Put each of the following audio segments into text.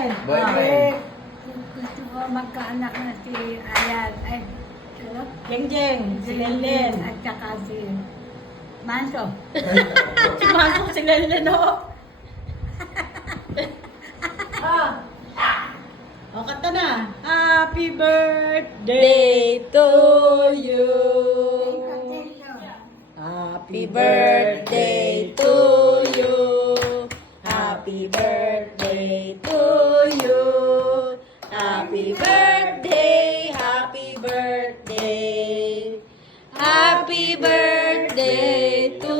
Boyfriend. Boyfriend. Gusto ko magkaanak na si Ayan. Ay, ano? Jeng, si Lenlen. At saka si Manso. Si Manso, si Lenlen, oh. O, kanta na. Happy birthday to you. Happy birthday to you. Happy birthday to you. Happy birthday, happy birthday. Happy birthday to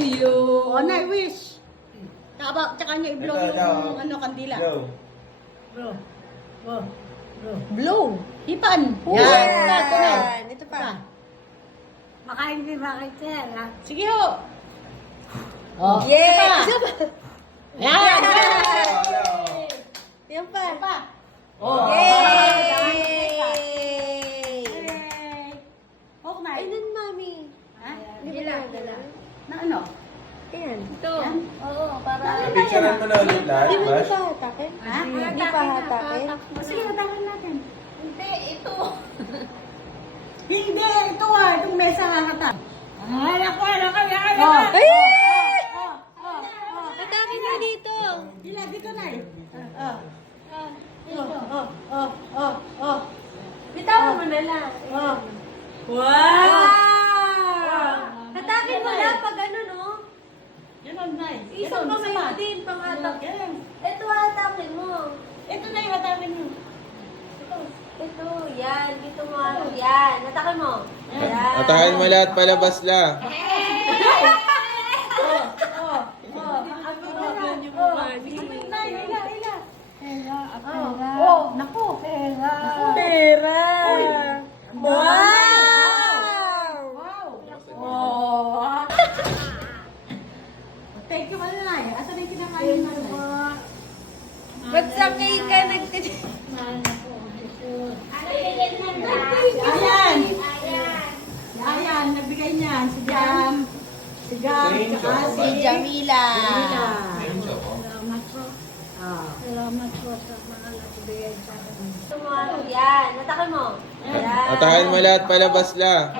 you. O, na-wish. Tsaka niya i-blow yung kandila. Go. Blow. Hipan. Yan. Ito pa. Baka hindi makikita. Sige ho. Oh, Yay! isa pa. Yan. Yan pa. Oh. Yay! Okay na. Ayun, mami. Ha? Hindi ba nagala? Na ano? Ayan. Ito. Oo, para... Picturean mo na ulit lahat, Di mo Bash. pa hatakin? Ha? Hindi pa hatakin? Sige, hatakin natin. Hindi, ito. Hindi, ito itong mesa hahata. Ay, ako. Oh. Ay! Oh. Hatakin mo dito. Hila, dito na eh. Ito. Oh. Bitawan mo na lang. Oh. Wow! Hatakin mo lang pag ano, no? Ganon, nice. Isang Ganon, kamay isa mo pa. din, pang-hatak. Ganon. Ito, hatakin mo. Ito na yung hatakin mo. Ito, yan. Dito mo ano, yan. Hatakin mo. Yan. Atakin mo lahat palabas lang. Pera, Naku. pera. Pera. Wow! Oh. Thank you, Malay. Asa na yung kinakain mo? Ba't sa cake ka nagtitin? Ayan! Ayan, nagbigay niyan. Si Jam. Si Jam. Thank you. Saka Si Jamila. Salamat po. Ah. Salamat po sa mga nagbigay sa akin. Ito mo ano, yan. Hatakin mo. Yan. Atakin mo lahat palabas lang.